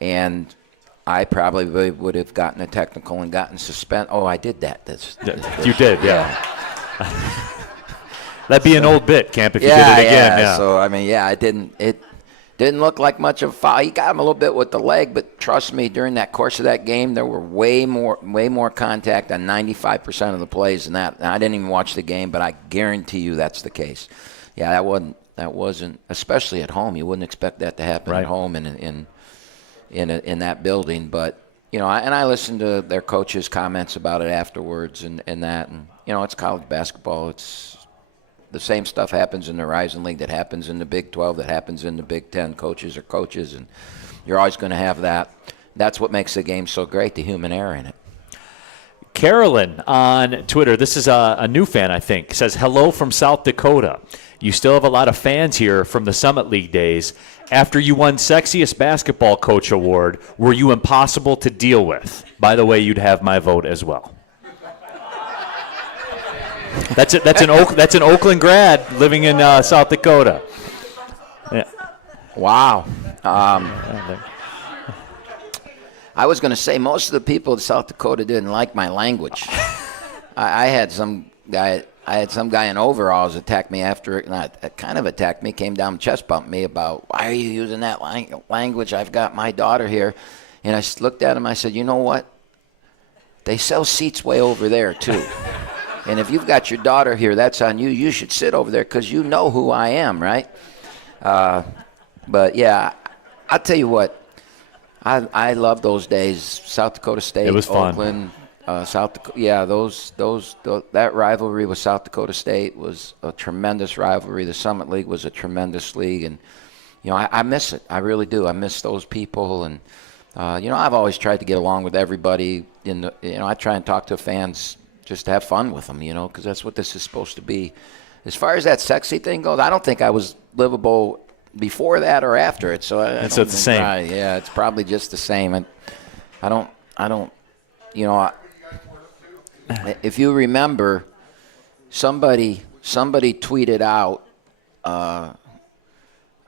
and I probably would have gotten a technical and gotten suspended. Oh, I did that. You did, yeah. That'd be an old bit, Camp, if you did it again. Yeah. So I mean, it didn't look like much of a foul. He got him a little bit with the leg, but trust me, during that course of that game, there were way more contact on 95% of the plays than that. And I didn't even watch the game, but I guarantee you that's the case. Yeah, that wasn't, especially at home. You wouldn't expect that to happen at home in that building. But I listened to their coaches' comments about it afterwards, and that, and it's college basketball. It's the same stuff happens in the Horizon League that happens in the Big 12, that happens in the Big 10. Coaches are coaches, and you're always going to have that. That's what makes the game so great, the human error in it. Carolyn on Twitter, this is a new fan, I think, says, hello from South Dakota. You still have a lot of fans here from the Summit League days. After you won Sexiest Basketball Coach Award, were you impossible to deal with? By the way, you'd have my vote as well. That's an Oakland grad living in South Dakota. Yeah. Wow. I was going to say most of the people in South Dakota didn't like my language. I had some guy in overalls attack me came down and chest bumped me about, why are you using that language? I've got my daughter here. And I looked at him, I said, you know what? They sell seats way over there too. And if you've got your daughter here, that's on you. You should sit over there because you know who I am, right? But yeah, I'll tell you what. I love those days. South Dakota State, it was fun. Oakland, South Dakota. Yeah, that rivalry with South Dakota State was a tremendous rivalry. The Summit League was a tremendous league, and I miss it. I really do. I miss those people, and I've always tried to get along with everybody. I try and talk to fans just to have fun with them, because that's what this is supposed to be. As far as that sexy thing goes, I don't think I was livable before that or after it. So it's the same. Yeah, it's probably just the same. I don't. If you remember, somebody tweeted out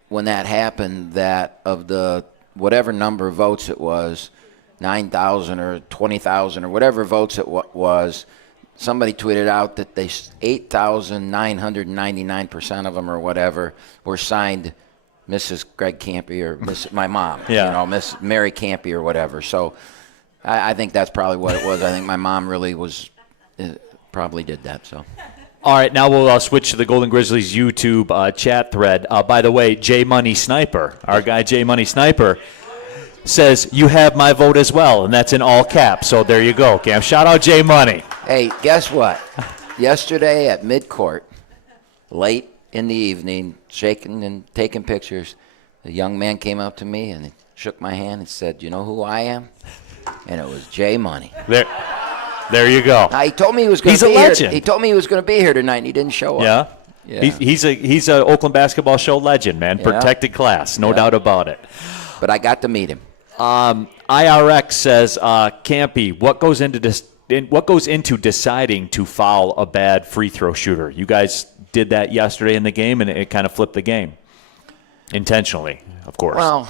when that happened that of the whatever number of votes it was, 9,000 or 20,000 or whatever votes it was. Somebody tweeted out that 8,999% of them or whatever were signed Mrs. Greg Kampe or my mom, Miss Mary Kampe or whatever. So I think that's probably what it was. I think my mom really probably did that. So. All right, now we'll switch to the Golden Grizzlies YouTube chat thread. By the way, J Money Sniper, our guy J Money Sniper, says, you have my vote as well, and that's in all caps. So there you go, Cam. Shout out J Money. Hey, guess what? Yesterday at midcourt, late in the evening, shaking and taking pictures, a young man came up to me and shook my hand and said, you know who I am? And it was J Money. There you go. He told me he was going to be He's a legend. Here. He told me he was going to be here tonight, and he didn't show up. Yeah. He's a Oakland basketball show legend, man. Yeah. Protected class, no doubt about it. But I got to meet him. IRX says, Kampe, what goes into deciding to foul a bad free throw shooter? You guys did that yesterday in the game, and it kind of flipped the game. Intentionally, of course. Well,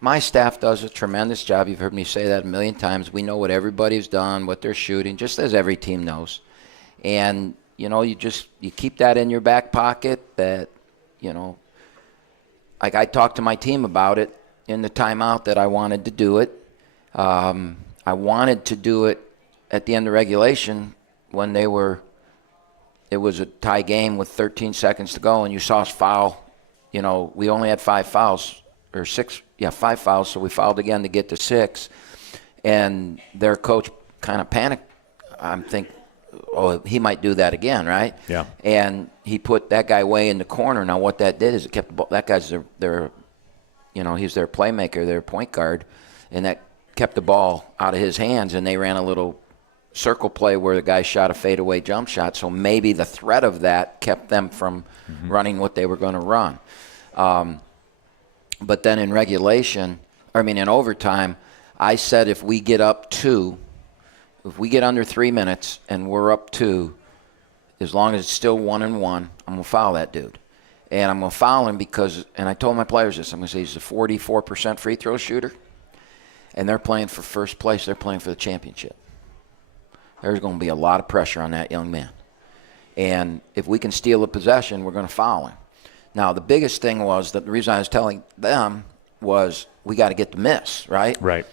my staff does a tremendous job. You've heard me say that a million times. We know what everybody's done, what they're shooting, just as every team knows. And, you keep that in your back pocket that, like I talked to my team about it in the timeout that I wanted to do it. I wanted to do it at the end of regulation when it was a tie game with 13 seconds to go, and you saw us foul. We only had 5 fouls, or 6, 5 fouls, so we fouled again to get to 6. And their coach kind of panicked. I'm thinking, he might do that again, right? Yeah. And he put that guy way in the corner. Now what that did is it kept the ball. That guy's he's their playmaker, their point guard, and that kept the ball out of his hands, and they ran a little circle play where the guy shot a fadeaway jump shot, so maybe the threat of that kept them from running what they were going to run. But then in in overtime, I said if we get up 2, if we get under 3 minutes and we're up 2, as long as it's still 1-1, I'm going to foul that dude. And I'm going to foul him because, and I told my players this, I'm going to say he's a 44% free throw shooter, and they're playing for first place. They're playing for the championship. There's going to be a lot of pressure on that young man. And if we can steal a possession, we're going to foul him. Now, the biggest thing was that the reason I was telling them was we got to get the miss, right? Right.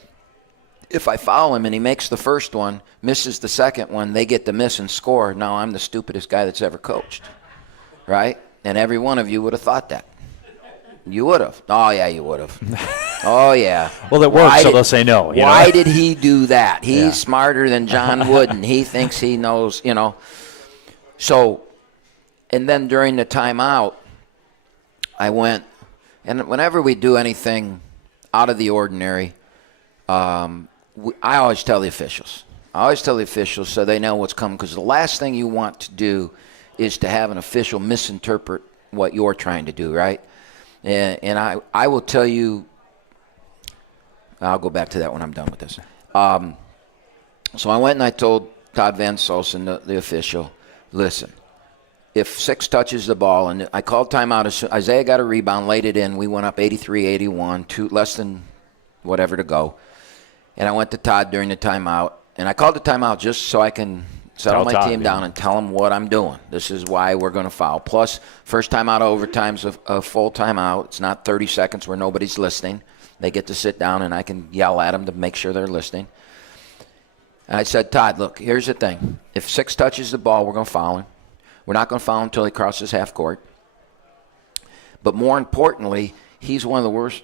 If I foul him and he makes the first one, misses the second one, they get the miss and score. Now I'm the stupidest guy that's ever coached, right? And every one of you would have thought that. You would have. Oh, yeah, you would have. Oh, yeah. Well, it works, so they'll say no. Why did he do that? He's smarter than John Wooden. He thinks he knows, So, and then during the timeout, I went, and whenever we do anything out of the ordinary, I always tell the officials. So they know what's coming, because the last thing you want to do is to have an official misinterpret what you're trying to do, right? And I will tell you, I'll go back to that when I'm done with this. So I went and I told Todd Van Solsen, the official, listen, if 6 touches the ball, and I called timeout, Isaiah got a rebound, laid it in, we went up 83-81, less than whatever to go. And I went to Todd during the timeout, and I called the timeout just so I can settle my team down and tell them what I'm doing. This is why we're going to foul. Plus, first time out of overtime's a full timeout. It's not 30 seconds where nobody's listening. They get to sit down, and I can yell at them to make sure they're listening. And I said, Todd, look, here's the thing. If 6 touches the ball, we're going to foul him. We're not going to foul him until he crosses half court. But more importantly, he's one of the worst.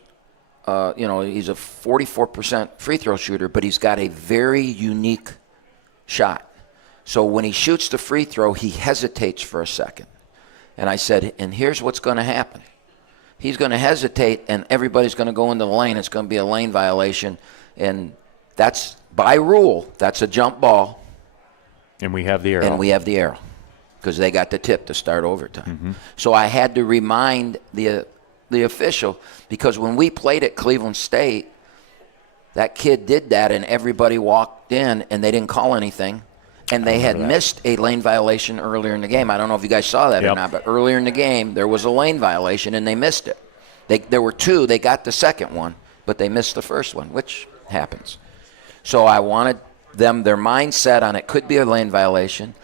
He's a 44% free throw shooter, but he's got a very unique shot. So when he shoots the free throw, he hesitates for a second. And I said, and here's what's going to happen. He's going to hesitate, and everybody's going to go into the lane. It's going to be a lane violation. And that's, by rule, that's a jump ball. And we have the arrow. Because they got the tip to start overtime. Mm-hmm. So I had to remind the official, because when we played at Cleveland State, that kid did that, and everybody walked in, and they didn't call anything. And they had missed a lane violation earlier in the game. I don't know if you guys saw that or not, but earlier in the game, there was a lane violation, and they missed it. There were 2. They got the second one, but they missed the first one, which happens. So I wanted them, their mindset on it could be a lane violation.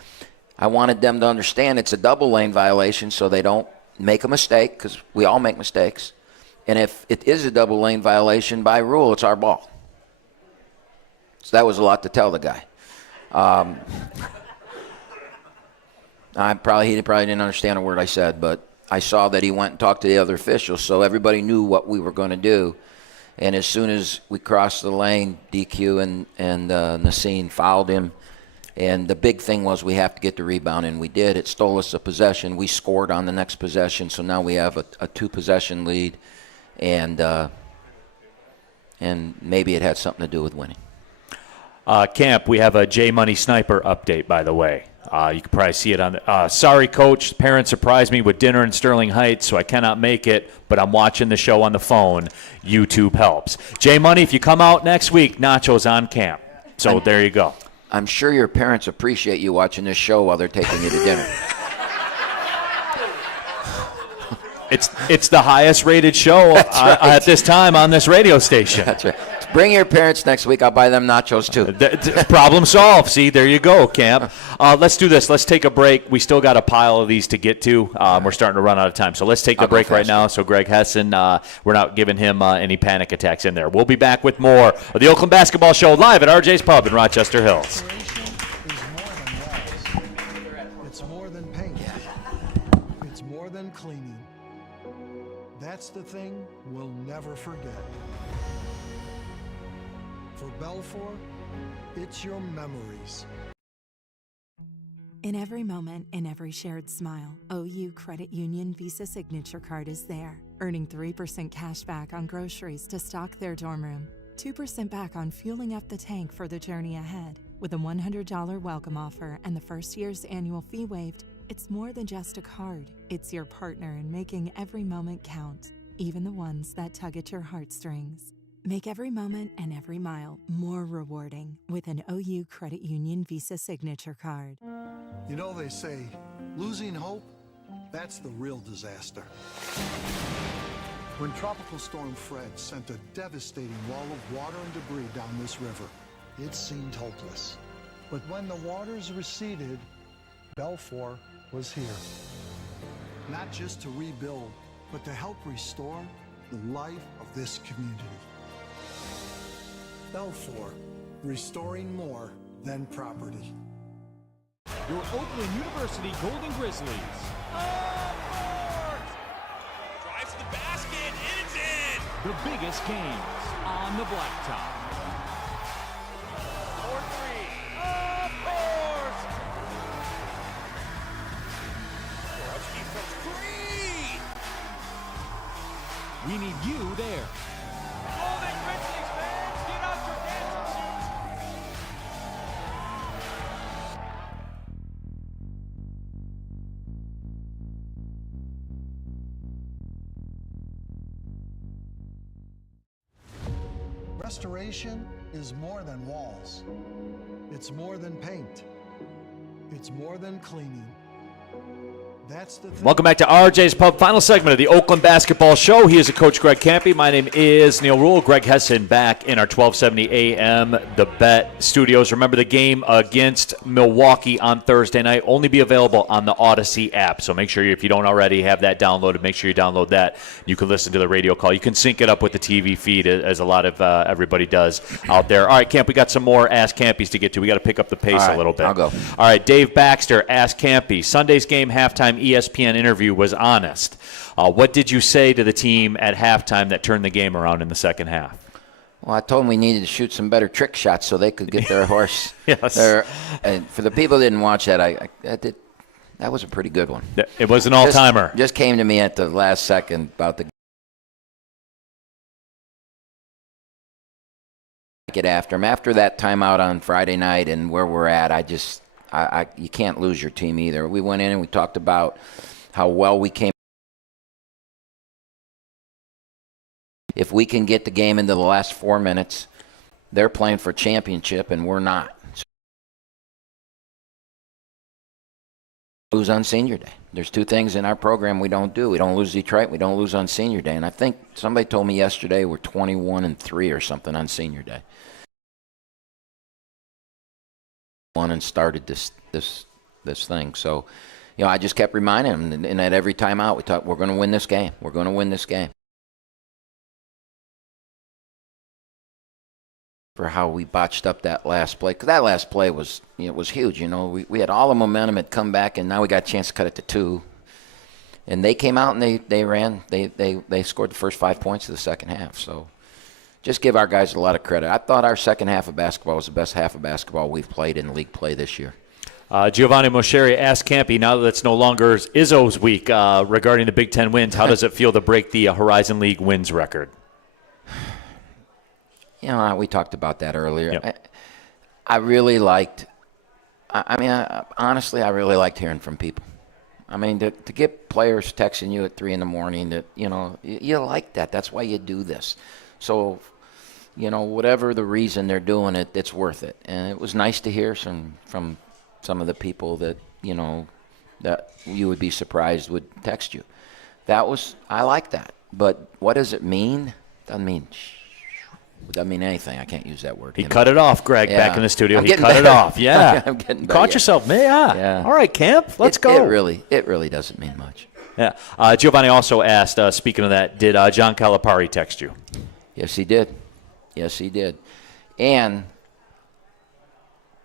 I wanted them to understand it's a double lane violation so they don't make a mistake, because we all make mistakes. And if it is a double lane violation, by rule, it's our ball. So that was a lot to tell the guy. He probably didn't understand a word I said, but I saw that he went and talked to the other officials, so everybody knew what we were going to do. And as soon as we crossed the lane, DQ and Nassim fouled him. And the big thing was we have to get the rebound, and we did. It stole us a possession. We scored on the next possession, so now we have a 2-possession lead, and maybe it had something to do with winning. Camp, we have a J Money Sniper update, by the way. You can probably see it on the sorry, Coach. Parents surprised me with dinner in Sterling Heights, so I cannot make it, but I'm watching the show on the phone. YouTube helps. J Money, if you come out next week, Nacho's on camp. So there you go. I'm sure your parents appreciate you watching this show while they're taking you to dinner. It's the highest rated show at this time on this radio station. That's right. Bring your parents next week. I'll buy them nachos too. Problem solved. See, there you go, Camp. Let's do this. Let's take a break. We still got a pile of these to get to. We're starting to run out of time. So let's take the break right now. So Greg Hessen, we're not giving him any panic attacks in there. We'll be back with more of the Oakland Basketball Show live at RJ's Pub in Rochester Hills. It's more than paint. It's more than cleaning. That's the thing we'll never forget. For Belfour, it's your memories. In every moment, in every shared smile, OU Credit Union Visa Signature Card is there, earning 3% cash back on groceries to stock their dorm room, 2% back on fueling up the tank for the journey ahead. With a $100 welcome offer and the first year's annual fee waived, it's more than just a card. It's your partner in making every moment count, even the ones that tug at your heartstrings. Make every moment and every mile more rewarding with an OU Credit Union Visa Signature Card. You know, they say, losing hope, that's the real disaster. When Tropical Storm Fred sent a devastating wall of water and debris down this river, it seemed hopeless. But when the waters receded, Belfour was here. Not just to rebuild, but to help restore the life of this community. Belfour, restoring more than property. Your Oakland University Golden Grizzlies. Drives to the basket, and it's in. The biggest games on the blacktop. 4-3. Of course. Borowski from three. We need you there. Golden Grizzlies fans, get out your dancing shoes. Restoration is more than walls. It's more than paint. It's more than cleaning. That's the thing. Welcome back to RJ's Pub, final segment of the Oakland Basketball Show. He is a coach, Greg Kampe. My name is Neil Rule. Greg Hessen back in our 1270 AM The Bet studios. Remember, the game against Milwaukee on Thursday night only be available on the Odyssey app. So make sure if you don't already have that downloaded, make sure you download that. You can listen to the radio call. You can sync it up with the TV feed, as a lot of everybody does out there. All right, Camp, we got some more Ask Campes to get to. We got to pick up the pace a little bit. I'll go. All right, Dave Baxter, Ask Campe. Sunday's game halftime ESPN interview was honest. What did you say to the team at halftime that turned the game around in the second half? Well, I told them we needed to shoot some better trick shots so they could get their horse. Yes. And for the people that didn't watch that, that was a pretty good one. It was an all-timer. Just came to me at the last second about the get after him. After that timeout on Friday night and where we're at, you can't lose your team either. We went in and we talked about how well we came. If we can get the game into the last 4 minutes, they're playing for championship and we're not. Lose on senior day. There's two things in our program we don't do. We don't lose Detroit. We don't lose on senior day. And I think somebody told me yesterday we're 21-3 or something on senior day. And started this thing. So, I just kept reminding them, and at every timeout we talked, we're going to win this game. We're going to win this game. For how we botched up that last play, because that last play was was huge. We had all the momentum had come back, and now we got a chance to cut it to 2. And they came out and they ran. They scored the first 5 points of the second half. So. Just give our guys a lot of credit. I thought our second half of basketball was the best half of basketball we've played in league play this year. Giovanni Moscheri asked Campe, now that it's no longer Izzo's week, regarding the Big Ten wins, how does it feel to break the Horizon League wins record? We talked about that earlier. Yep. I really liked honestly, I really liked hearing from people. To get players texting you at 3 in the morning that, you like that. That's why you do this. So, whatever the reason they're doing it, it's worth it. And it was nice to hear from some of the people that, that you would be surprised would text you. I like that. But what does it mean? Doesn't mean anything. I can't use that word. He cut it off, Greg, back in the studio. He cut better. it off. Yeah. I'm getting better. Caught yourself. Yeah. All right, Camp, let's go. It really doesn't mean much. Yeah. Giovanni also asked, speaking of that, did John Calipari text you? Yes, he did. And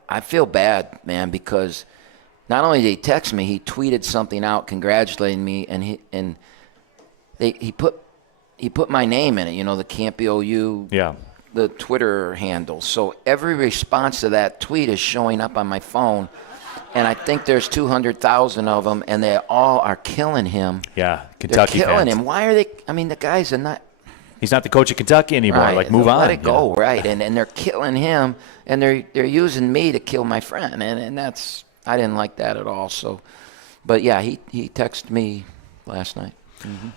I feel bad, man, because not only did he text me, he tweeted something out congratulating me, and he put my name in it, the Kampe OU, the Twitter handle. So every response to that tweet is showing up on my phone, and I think there's 200,000 of them, and they all are killing him. Yeah, Kentucky They're killing fans. him. Why are they? The guys are not. He's not the coach of Kentucky anymore. Right. Move on. Let it go, right? And they're killing him, and they're using me to kill my friend, and that's I didn't like that at all. So, but yeah, he texted me last night. Mm-hmm.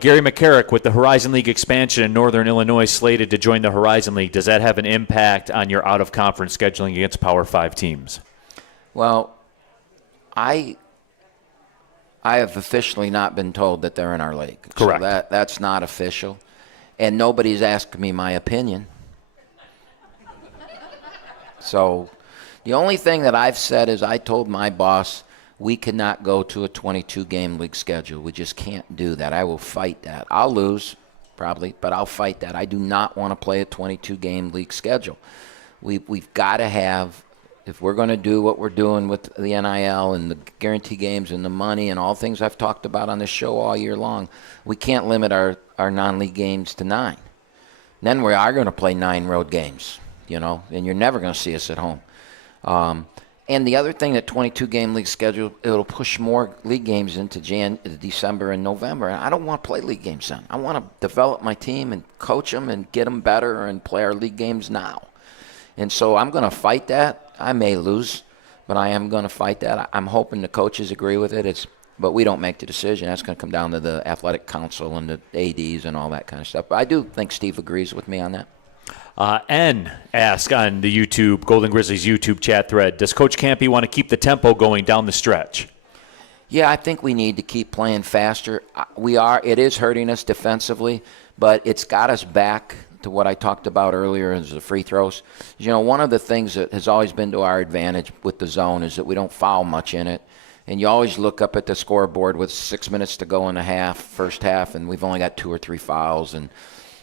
Gary McCarrick, with the Horizon League expansion in Northern Illinois slated to join the Horizon League, does that have an impact on your out-of-conference scheduling against Power 5 teams? Well, I have officially not been told that they're in our league. Correct. So that's not official. And nobody's asked me my opinion. So the only thing that I've said is I told my boss we cannot go to a 22-game league schedule. We just can't do that. I will fight that. I'll lose, probably, but I'll fight that. I do not want to play a 22-game league schedule. We've got to have, if we're going to do what we're doing with the NIL and the guarantee games and the money and all things I've talked about on this show all year long, we can't limit our non-league games to 9. Then we are going to play 9 road games, and you're never going to see us at home. And the other thing, that 22-game league schedule, it'll push more league games into December and November. And I don't want to play league games then. I want to develop my team and coach them and get them better and play our league games now. And so I'm going to fight that. I may lose, but I am going to fight that. I'm hoping the coaches agree with it. But we don't make the decision. That's going to come down to the athletic council and the ADs and all that kind of stuff. But I do think Steve agrees with me on that. N asked on the Golden Grizzlies YouTube chat thread, does Coach Kampe want to keep the tempo going down the stretch? Yeah, I think we need to keep playing faster. It is hurting us defensively, but it's got us back to what I talked about earlier as the free throws. One of the things that has always been to our advantage with the zone is that we don't foul much in it. And you always look up at the scoreboard with 6 minutes to go in the first half, and we've only got 2 or 3 fouls. And,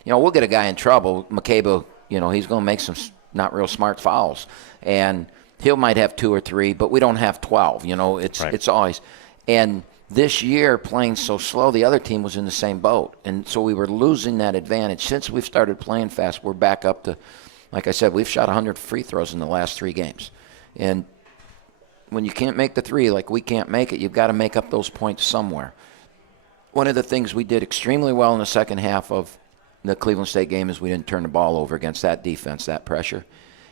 we'll get a guy in trouble. McCabe, he's going to make some not real smart fouls. And he might have 2 or 3, but we don't have 12. It's always. And this year, playing so slow, the other team was in the same boat. And so we were losing that advantage. Since we've started playing fast, we're back up to, like I said, we've shot 100 free throws in the last 3 games. And when you can't make the 3 like we can't make it, you've got to make up those points somewhere. One of the things we did extremely well in the second half of the Cleveland State game is we didn't turn the ball over against that defense, that pressure.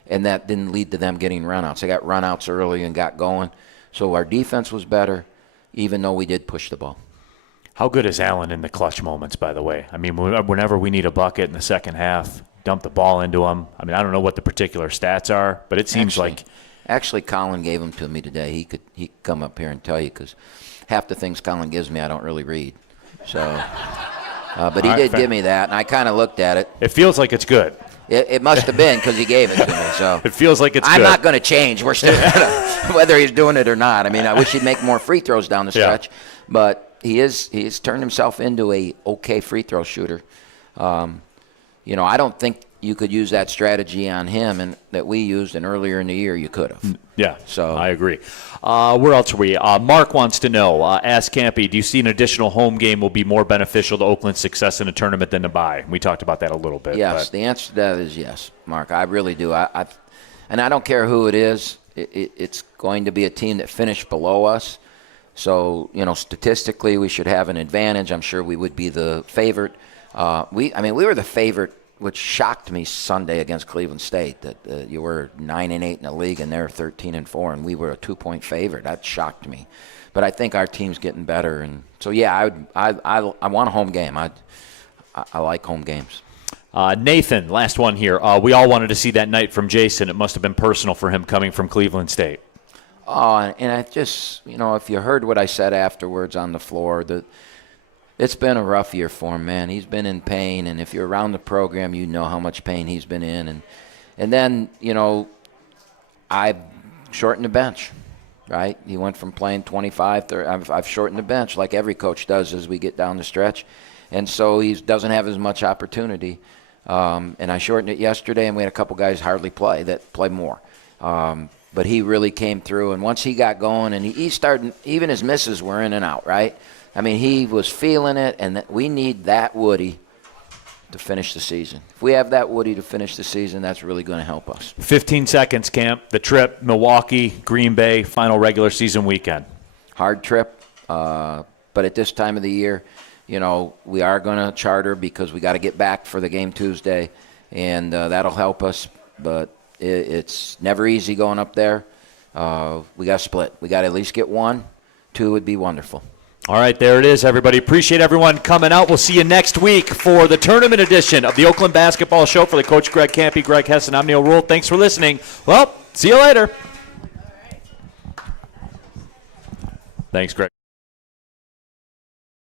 And that didn't lead to them getting runouts. They got runouts early and got going. So our defense was better, even though we did push the ball. How good is Allen in the clutch moments, by the way? I mean, whenever we need a bucket in the second half, dump the ball into him. I mean, I don't know what the particular stats are, but it seems Actually, Colin gave them to me today. He could come up here and tell you, because half the things Colin gives me I don't really read. So, but he did give me that, and I kind of looked at it. It feels like it's good. It must have been, because he gave it to me. So it feels like it's good. I'm not going to change. We're still whether he's doing it or not. I mean, I wish he'd make more free throws down the stretch, but he's turned himself into a okay free throw shooter. I don't think you could use that strategy on him and that we used, and earlier in the year you could have. Yeah, so I agree. Where else are we? Mark wants to know, ask Kampe, do you see an additional home game will be more beneficial to Oakland's success in a tournament than the bye? We talked about that a little bit. Yes, the answer to that is yes, Mark. I really do. And I don't care who it is. It's going to be a team that finished below us. So, statistically we should have an advantage. I'm sure we would be the favorite. We were the favorite, which shocked me Sunday against Cleveland State, that you were 9-8 in the league and they're 13-4, and we were a 2-point favorite. That shocked me, but I think our team's getting better, and so I want a home game. I like home games. Nathan, last one here. We all wanted to see that night from Jason. It must have been personal for him coming from Cleveland State. Oh, and I just if you heard what I said afterwards on the floor, it's been a rough year for him, man. He's been in pain, and if you're around the program, you know how much pain he's been in. And then, I've shortened the bench, right? He went from playing 25 to I've shortened the bench like every coach does as we get down the stretch. And so he doesn't have as much opportunity. And I shortened it yesterday, and we had a couple guys hardly play more. But he really came through, and once he got going, and he started, even his misses were in and out, right? I mean, he was feeling it, and we need that Woody to finish the season. If we have that Woody to finish the season, that's really going to help us. 15 seconds, Camp. The trip, Milwaukee, Green Bay, final regular season weekend. Hard trip, but at this time of the year, we are going to charter because we got to get back for the game Tuesday, and that'll help us. But it's never easy going up there. We got to split. We got to at least get 1. 2 would be wonderful. All right, there it is, everybody. Appreciate everyone coming out. We'll see you next week for the tournament edition of the Oakland Basketball Show. For the Coach Greg Kampe, Greg Hessen, I'm Neil Rule. Thanks for listening. Well, see you later. Thanks, Greg.